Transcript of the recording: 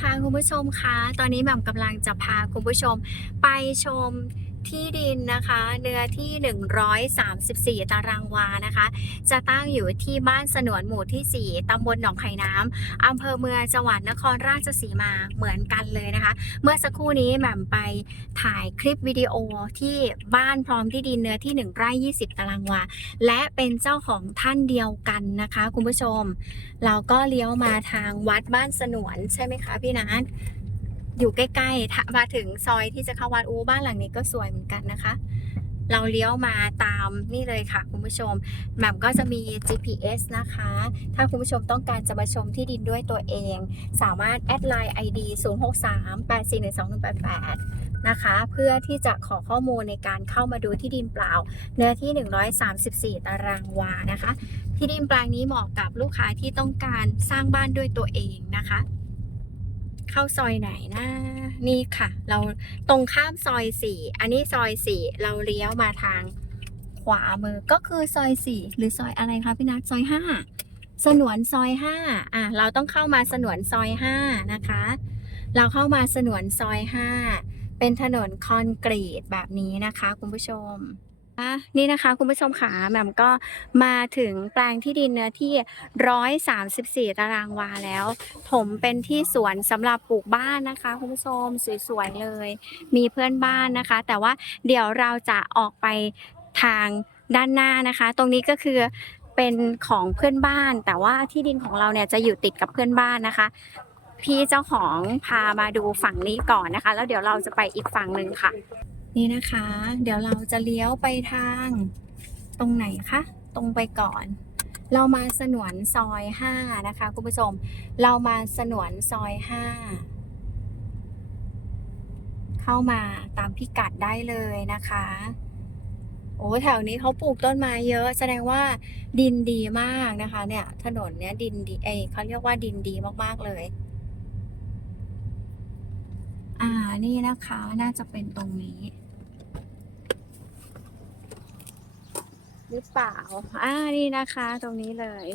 ค่ะคุณผู้ชมคะ ตอนนี้แหม่มกำลังจะพาคุณผู้ชมไปชม ที่ดินนะคะเนื้อที่ 134 ตารางวานะคะ จะตั้งอยู่ที่บ้านสนวนหมู่ที่ 4 ตำบลหนองไผ่น้ำอำเภอเมืองจังหวัดนครราชสีมาเหมือนกันเลยนะคะ เมื่อสักครู่นี้แหม่มไปถ่ายคลิปวิดีโอที่บ้านพร้อมที่ดินเนื้อที่ 1 ไร่ 20 ตารางวา และเป็นเจ้าของท่านเดียวกันนะคะ คุณผู้ชม เราก็เลี้ยวมาทางวัดบ้านสนวนใช่ไหมคะพี่นัท อยู่ใกล้ๆมาถึงซอยที่จะเข้าวัดอูบ้านหลังนี้ก็สวยเหมือนกันนะคะ เราเลี้ยวมาตามนี่เลยค่ะคุณผู้ชมแม่มก็จะมี GPS นะคะ ถ้าคุณผู้ชมต้องการจะมาชมที่ดินด้วยตัวเอง สามารถแอดไลน์ ID 063 841 2188นะคะ เพื่อที่จะขอข้อมูลในการเข้ามาดูที่ดินเปล่า เนื้อที่ 134 ตารางวานะคะ ที่ดินแปลงนี้เหมาะกับลูกค้าที่ต้องการสร้างบ้านด้วยตัวเองนะคะ เข้าซอยไหนนะนี่ค่ะ เราตรงข้ามซอยสี่อันนี้ซอยสี่เราเลี้ยวมาทางขวามือก็คือซอยสี่หรือซอยอะไรคะพี่นัทซอยห้าสนวนซอยห้าอะเราต้องเข้ามาสนวนซอยห้านะคะ เราเข้ามาสนวนซอยห้าเป็นถนนคอนกรีตแบบนี้นะคะ คุณผู้ชม อะนี่นะคะคุณผู้ชมค่ะแหม่มก็มาถึงแปลงที่ดินเนื้อที่ 134 ตารางวาแล้วผมเป็นที่สวนสำหรับปลูกบ้านนะคะ คุณผู้ชมสวยๆเลย มีเพื่อนบ้านนะคะ แต่ว่าเดี๋ยวเราจะออกไปทางด้านหน้านะคะ ตรงนี้ก็คือเป็นของเพื่อนบ้าน แต่ว่าที่ดินของเราเนี่ยจะอยู่ติดกับเพื่อนบ้านนะคะ พี่เจ้าของพามาดูฝั่งนี้ก่อนนะคะ แล้วเดี๋ยวเราจะไปอีกฝั่งหนึ่งค่ะ นี่นะคะ เดี๋ยวเราจะเลี้ยวไปทางตรงไหนคะ ตรงไปก่อน เรามาสนวนซอยห้านะคะคุณผู้ชม เรามาสนวนซอยห้าเข้ามาตามพิกัดได้เลยนะคะ โอ้แถวนี้เขาปลูกต้นไม้เยอะ แสดงว่าดินดีมากนะคะ เนี่ย ถนนเนี้ยดินดี เอเขาเรียกว่าดินดีมากๆเลย อ่า นี่นะคะ น่าจะเป็นตรงนี้ หรือเปล่า อ่า นี่นะคะ ตรงนี้เลย